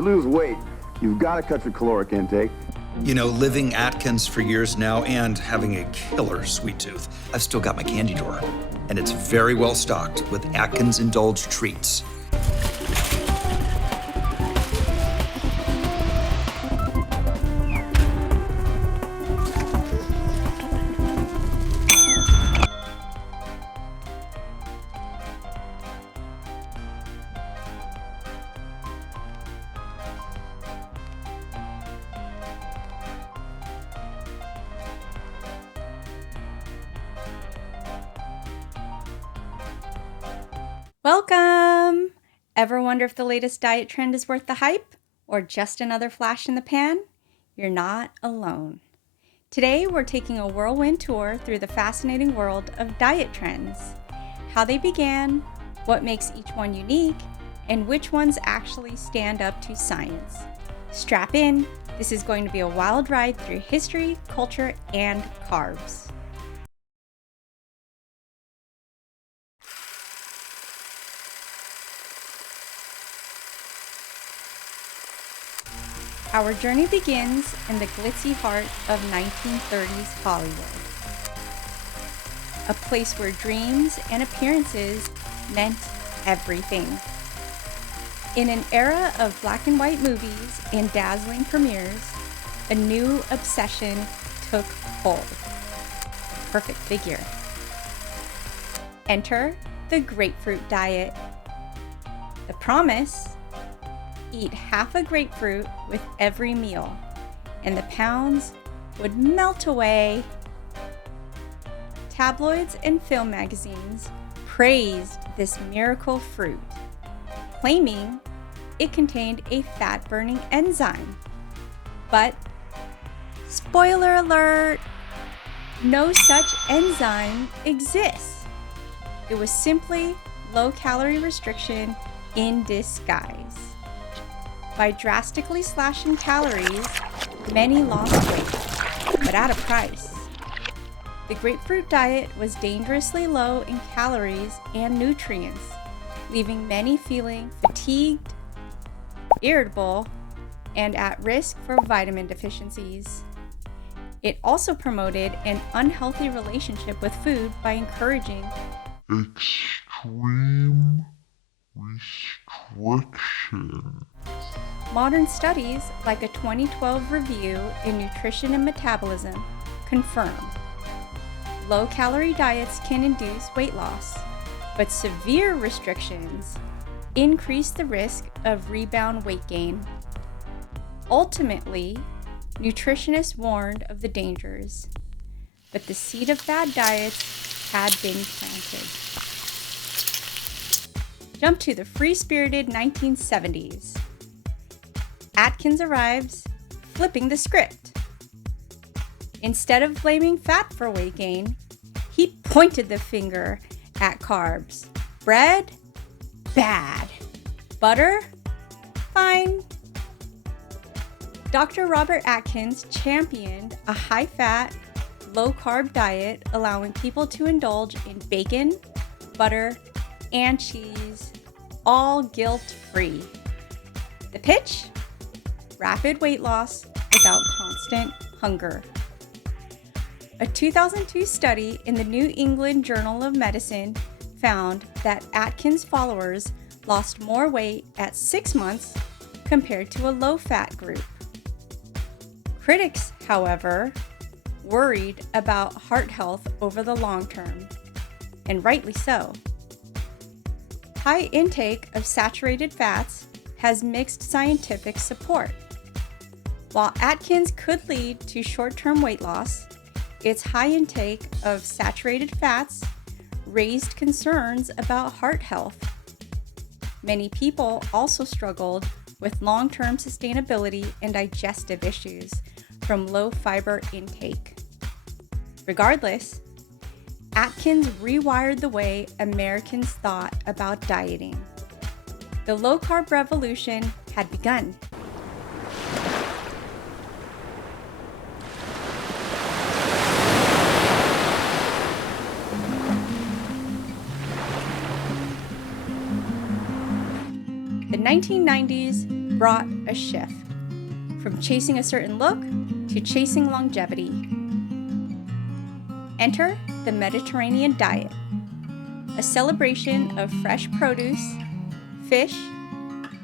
To lose weight, you've got to cut your caloric intake. You know, living Atkins for years now and having a killer sweet tooth, I've still got my candy drawer. And it's very well stocked with Atkins Indulge treats. Welcome! Ever wonder if the latest diet trend is worth the hype or just another flash in the pan? You're not alone. Today, we're taking a whirlwind tour through the fascinating world of diet trends, how they began, what makes each one unique, and which ones actually stand up to science. Strap in, this is going to be a wild ride through history, culture, and carbs. Our journey begins in the glitzy heart of 1930s Hollywood, a place where dreams and appearances meant everything. In an era of black and white movies and dazzling premieres, a new obsession took hold. Perfect figure. Enter the grapefruit diet. The promise: eat half a grapefruit with every meal, and the pounds would melt away. Tabloids and film magazines praised this miracle fruit, claiming it contained a fat-burning enzyme. But, spoiler alert, no such enzyme exists. It was simply low-calorie restriction in disguise. By drastically slashing calories, many lost weight, but at a price. The grapefruit diet was dangerously low in calories and nutrients, leaving many feeling fatigued, irritable, and at risk for vitamin deficiencies. It also promoted an unhealthy relationship with food by encouraging extreme restriction. Modern studies, like a 2012 review in Nutrition and Metabolism, confirm low-calorie diets can induce weight loss, but severe restrictions increase the risk of rebound weight gain. Ultimately, nutritionists warned of the dangers, but the seed of bad diets had been planted. Jump to the free-spirited 1970s. Atkins arrives, flipping the script. Instead of blaming fat for weight gain, he pointed the finger at carbs. Bread? Bad. Butter? Fine. Dr. Robert Atkins championed a high-fat, low-carb diet, allowing people to indulge in bacon, butter, and cheese, all guilt-free. The pitch? Rapid weight loss without constant hunger. A 2002 study in the New England Journal of Medicine found that Atkins followers lost more weight at 6 months compared to a low-fat group. Critics, however, worried about heart health over the long term, and rightly so. High intake of saturated fats has mixed scientific support. While Atkins could lead to short-term weight loss, its high intake of saturated fats raised concerns about heart health. Many people also struggled with long-term sustainability and digestive issues from low fiber intake. Regardless, Atkins rewired the way Americans thought about dieting. The low-carb revolution had begun. The 1990s brought a shift from chasing a certain look to chasing longevity. Enter the Mediterranean diet, a celebration of fresh produce, fish,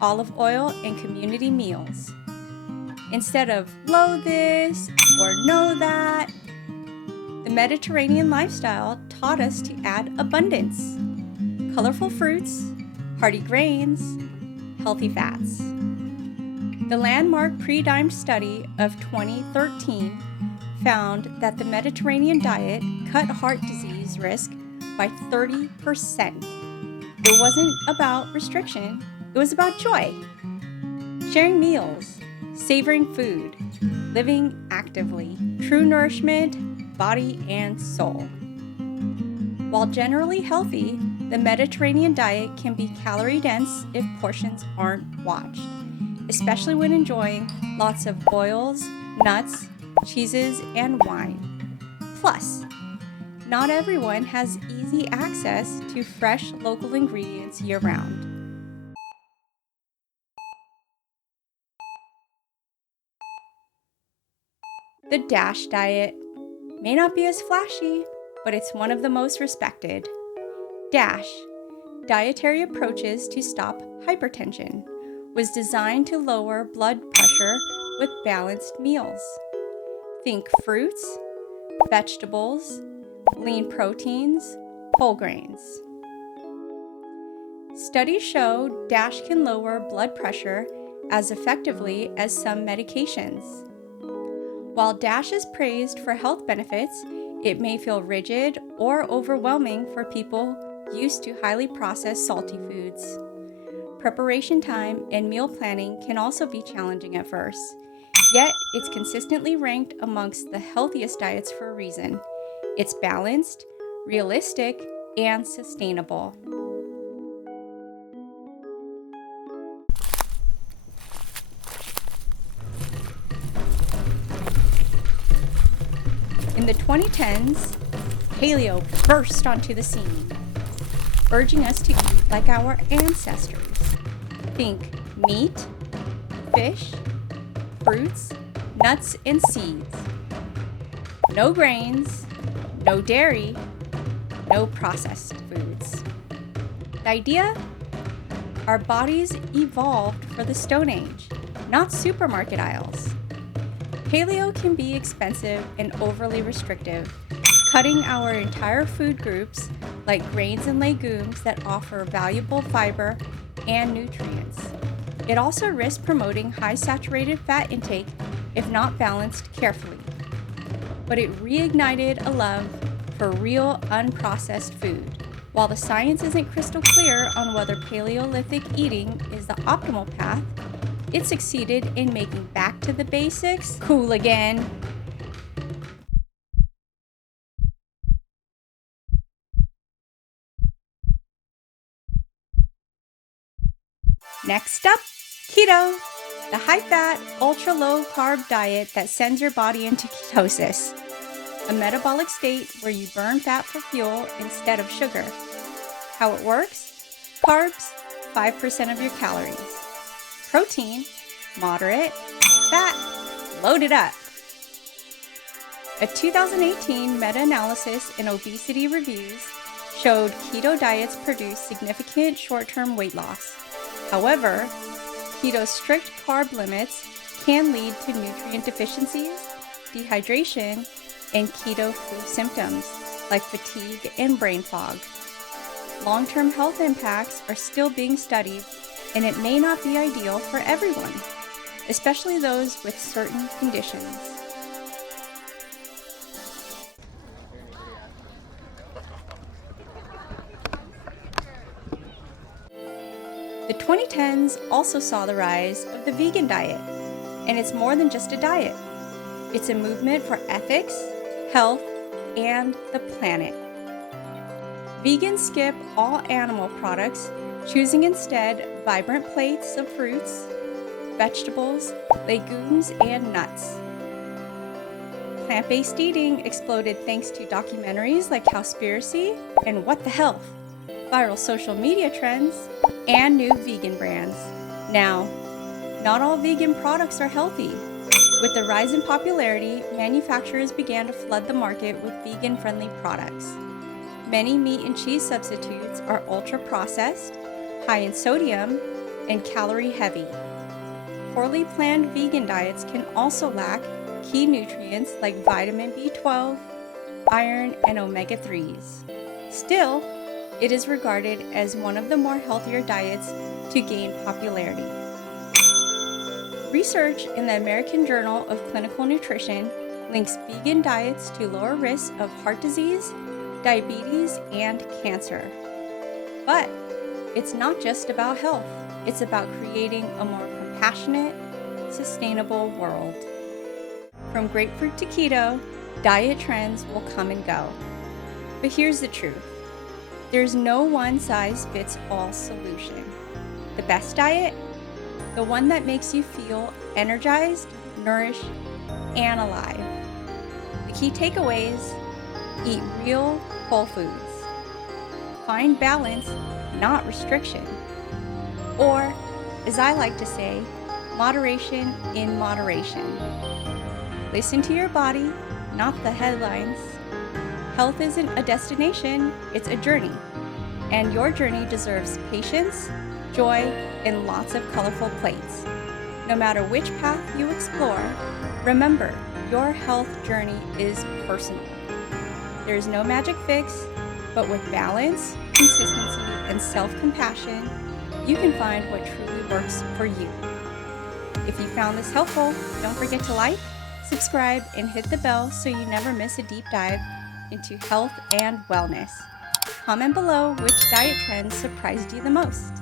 olive oil, and community meals. Instead of low this or no that, the Mediterranean lifestyle taught us to add abundance, colorful fruits, hearty grains, healthy fats. The landmark pre-dimed study of 2013 found that the Mediterranean diet cut heart disease risk by 30%. It wasn't about restriction, it was about joy. Sharing meals, savoring food, living actively, true nourishment, body and soul. While generally healthy, the Mediterranean diet can be calorie dense if portions aren't watched, especially when enjoying lots of oils, nuts, cheeses, and wine. Plus, not everyone has easy access to fresh local ingredients year-round. The DASH diet may not be as flashy, but it's one of the most respected. DASH, Dietary Approaches to Stop Hypertension, was designed to lower blood pressure with balanced meals. Think fruits, vegetables, lean proteins, whole grains. Studies show DASH can lower blood pressure as effectively as some medications. While DASH is praised for health benefits, it may feel rigid or overwhelming for people used to highly processed salty foods. Preparation time and meal planning can also be challenging at first, yet it's consistently ranked amongst the healthiest diets for a reason. It's balanced, realistic, and sustainable. In the 2010s, Paleo burst onto the scene, urging us to eat like our ancestors. Think meat, fish, fruits, nuts, and seeds. No grains, no dairy, no processed foods. The idea? Our bodies evolved for the Stone Age, not supermarket aisles. Paleo can be expensive and overly restrictive, cutting our entire food groups like grains and legumes that offer valuable fiber and nutrients. It also risks promoting high saturated fat intake if not balanced carefully. But it reignited a love for real unprocessed food. While the science isn't crystal clear on whether Paleolithic eating is the optimal path, it succeeded in making back to the basics cool again. Next up, Keto, the high-fat, ultra-low-carb diet that sends your body into ketosis, a metabolic state where you burn fat for fuel instead of sugar. How it works? Carbs, 5% of your calories. Protein, moderate. Fat, loaded up. A 2018 meta-analysis in obesity reviews showed keto diets produce significant short-term weight loss. However, keto's strict carb limits can lead to nutrient deficiencies, dehydration, and keto flu symptoms like fatigue and brain fog. Long-term health impacts are still being studied, and it may not be ideal for everyone, especially those with certain conditions. The 2010s also saw the rise of the vegan diet, and it's more than just a diet. It's a movement for ethics, health, and the planet. Vegans skip all animal products, choosing instead vibrant plates of fruits, vegetables, legumes, and nuts. Plant-based eating exploded thanks to documentaries like Cowspiracy and What the Health, viral social media trends, and new vegan brands. Now, not all vegan products are healthy. With the rise in popularity, manufacturers began to flood the market with vegan-friendly products. Many meat and cheese substitutes are ultra-processed, high in sodium, and calorie-heavy. Poorly planned vegan diets can also lack key nutrients like vitamin B12, iron, and omega-3s. Still, it is regarded as one of the more healthier diets to gain popularity. Research in the American Journal of Clinical Nutrition links vegan diets to lower risks of heart disease, diabetes, and cancer. But it's not just about health. It's about creating a more compassionate, sustainable world. From grapefruit to keto, diet trends will come and go. But here's the truth. There's no one-size-fits-all solution. The best diet? The one that makes you feel energized, nourished, and alive. The key takeaways: eat real, whole foods. Find balance, not restriction. Or, as I like to say, moderation in moderation. Listen to your body, not the headlines. Health isn't a destination, it's a journey. And your journey deserves patience, joy, and lots of colorful plates. No matter which path you explore, remember, your health journey is personal. There is no magic fix, but with balance, consistency, and self-compassion, you can find what truly works for you. If you found this helpful, don't forget to like, subscribe, and hit the bell so you never miss a deep dive into health and wellness. Comment below which diet trends surprised you the most.